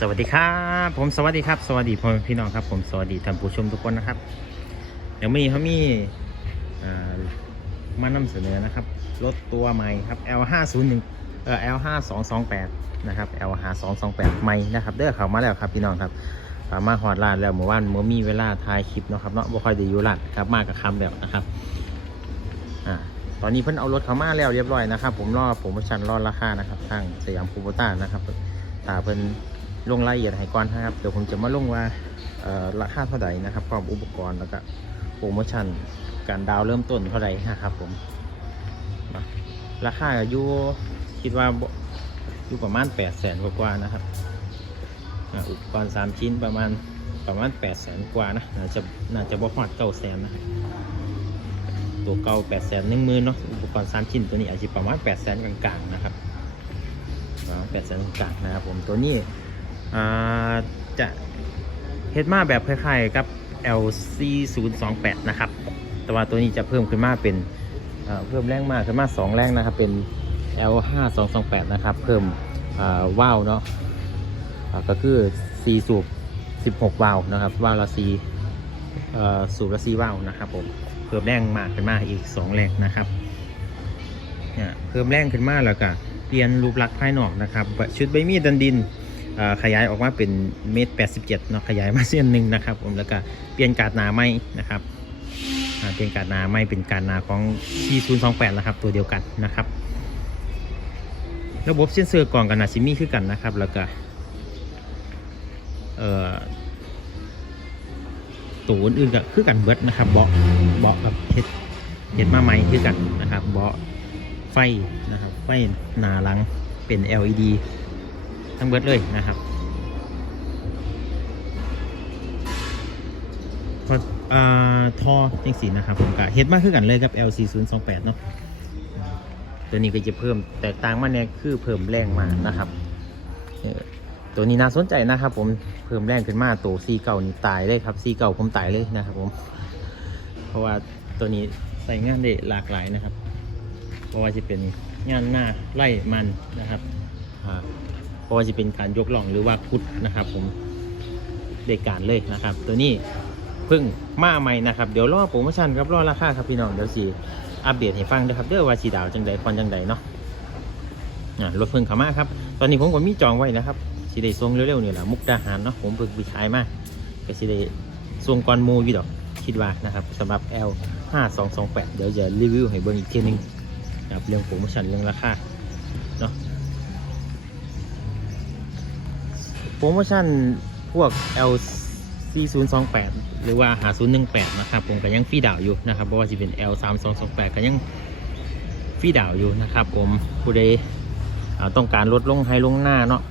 สวัสดีครับผมสวัสดีครับ สวัสดีพ่อแม่พี่น้องครับ ผมสวัสดีท่านผู้ชมทุกคนนะครับ เดี๋ยวมีเขามีอ่ามานำเสนอนะครับรถตัวใหม่ครับ L501 เอ่อ L5228 นะครับ L5228 ใหม่นะครับเด้อเขามาแล้วครับพี่น้องครับสามารถหอดร้านแล้วเมื่อวานเมื่อมีเวลาถ่ายคลิปเนาะครับเนาะบ่ค่อยได้อยู่ร้านครับมากับคำแล้วนะครับอ่าตอนนี้เพิ่นเอารถเขามาแล้วเรียบร้อยนะครับ ผมรอโปรโมชั่นรอราคานะครับทางสยามคูโบต้านะครับตาเพิ่น ลงรายละเอียดให้ก่อนนะครับเดี๋ยวผมจะมาลงว่าราคาเท่าไหร่นะครับพร้อมอุปกรณ์แล้วก็โปรโมชั่นการดาวน์เริ่มต้นเท่าไหร่นะครับผมราคาอยู่คิดว่าอยู่ประมาณ8 0 0แสนกว่านะครับอุปกรณ์3ชิ้นประมาณประมาณ8 0 0แสนกว่านะน่าจะน่าจะบ่ฮอด9แสนนะตัวเก่า8 0 0แสนหนึ่งหมื่นเนาะอุปกรณ์3ชิ้นตัวนี้อาจจะประมาณ8 0 0แสนกลางๆนะครับประมาณ8 0 0แสนกลางๆนะครับผมตัวนี้ จะเฮดมาแบบคล้ายๆกับ LC 0 2 8นะครับ แต่ว่าตัวนี้จะเพิ่มขึ้นมาเป็นเเพิ่มแรงมากขึ้นมา 2 แรงนะครับ เป็น L 5 2 2 8นะครับ เพิ่มอ่าวเนาะก็คือ4สูบ 16 วาวนะครับ วาล์วละ4สูบละ4วาวนะครับผม เพิ่มแรงมากขึ้นมาอีก 2 แรงนะครับ เพิ่มแรงขึ้นมาแล้วก็เปลี่ยนรูปลักษณ์ภายนอกนะครับ ชุดใบมีดดันดิน ขยายออกมาเป็นเมตร87เนาะขยายมาเส้นหนึ่งนะครับผมแล้วก็เปลี่ยนการดนาไม่นะครับเปลี่ยนการดนาไม่เป็นการดนาของ 4028นะครับตัวเดียวกันนะครับระบบเซ็นเซอกล่องกับนาซิมี่คือกันนะครับ แล้วก็เอ่อตัวอื่นๆก็คือกันเบิดนะครับเบาะเบาะกับเฮ็ดเฮ็ดมาใหมคือกันนะครับเบาะไฟนะครับไฟหนาหลังเป็น LED ทั้งเบิดเลยนะครับพออ่าทอจังสีนะครับผมก็เฮ็ดมากขึ้นกันเลยกับ LC 0 2 8เนาะตัวนี้ก็จะเพิ่มแตกต่างมาเนี่ยคือเพิ่มแรงมานะครับตัวนี้น่าสนใจนะครับ ผมเพิ่มแรงขึ้นมาตัวซีเก่านี่ตายเลยครับซีเก่าผมตายเลยนะครับ ผม เพราะว่าตัวนี้ใส่งานได้หลากหลายนะครับ เพราะว่าจะเป็นงานหน้าไล่มันนะครับ เพราะว่าจะเป็นการยกล่องหรือว่าคุดนะครับผมเด็กการเลยนะครับ ตัวนี้เพิ่งมาใหม่นะครับ เดี๋ยวรอโปรโมชั่นครับรอราคาครับพี่น้องเดี๋ยวสิอัปเดตให้ฟังนะครับเด้อว่าสีดาวจังใดคอนจังใดเนาะรถเพิ่งขามาครับ ตอนนี้ผมก็มีจองไว้นะครับสิได้ส่งเร็วๆนี่แหละมุกดาหารเนาะผมเพิ่งไปขายมาก็สิได้ส่งกอนหมูอยู่ดอกคิดว่านะครับสำหรับ L 5 2 2 8เดี๋ยวจะรีวิวให้เบิ่งอีกทีหนึงนะครับเรื่องโปรโมชั่นเรื่องราคาเนาะ โปรโมชั่นพวก L C 0 2 8 หรือว่าหา0 1 8 นะครับ ผมก็ยังฟรีดาวอยู่นะครับเพราะว่าจะเป็น L 3 2 2 8 ก็ยังฟรีดาวอยู่นะครับผมผู้ใดต้องการลดลงให้ลงหน้าเนาะ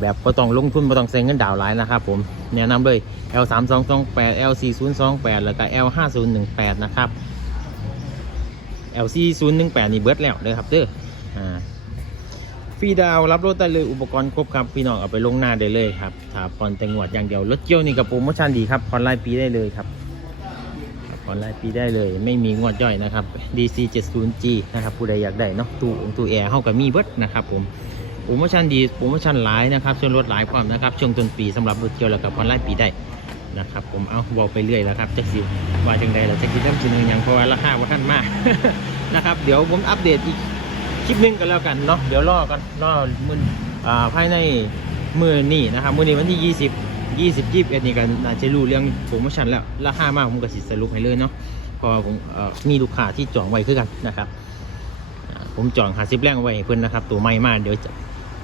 แบบก็ต้องลงทุนไม่ต้องเซ็งเงินดาวน์หลายนะครับผมแนะนำเลย L 3 2 2 8 L 4 0 2 8แล้วก็ L 5 0 1 8 นะครับ L 4 0 1 8 นี่เบิร์ดแล้วเลยครับเด้ออ่า รีดาวรับรถได้เลยอุปกรณ์ครบครับพี่น้องเอาไปลงหน้าได้เลยครับถ้าผ่อนแต่งวดอย่างเดียวรถเกี่ยวนี่กับโปรโมชั่นดีครับผ่อนรายปีได้เลยครับผ่อนรายปีได้เลย ไม่มีงวดย่อยนะครับ DC 70G นะครับผู้ใดอยากได้เนาะตู้องตู้แอร์เฮากับมีเบิดนะครับผมโปรโมชั่นดีโปรโมชั่นหลายนะครับส่วนลดหลายความนะครับช่วงต้นปีสำหรับรถเกี่ยวแล้วกับผ่อนรายปีได้นะครับผมเอาบอกไปเรื่อยแล้วครับจักสิว่าจังใดเราจะคิดเริ่มจุนอย่างเพราะว่าราคาว่าท่านมากนะครับเดี๋ยวผมอัปเดตอีก คลิปหนึงกันแล้วกันเนาะเดี๋ยวรอกันรอมืออ่าภายในมือนี่นะครับมือนี้วันที่ 20 20 21นี่กันน่าจะรู้เรื่องโปรโมชั่นแล้วราคามากผมก็สิสรุปให้เลยเนาะพอผมมีลูกค้าที่จองไว้คือกันนะครับผมจองหาสิบแรงไว้เพิ่นนะครับ ตัวใหม่มาเดี๋ยวจะ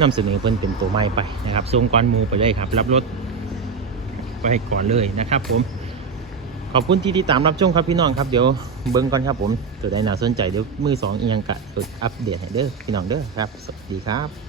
นำเสนอเพิ่นเป็นตัวใหม่ไปนะครับส่งก่อนมูไปเลยครับ รับรถไปก่อนเลยนะครับผม ขอบคุณที่ติดตามรับชมครับพี่น้องครับเดี๋ยวเบิ้งก่อนครับผมเกิดใดน่าสนใจเดี๋ยวมือสองอีกยังกะกดอัปเดตให้เด้อพี่น้องเด้อครับ สวัสดีครับ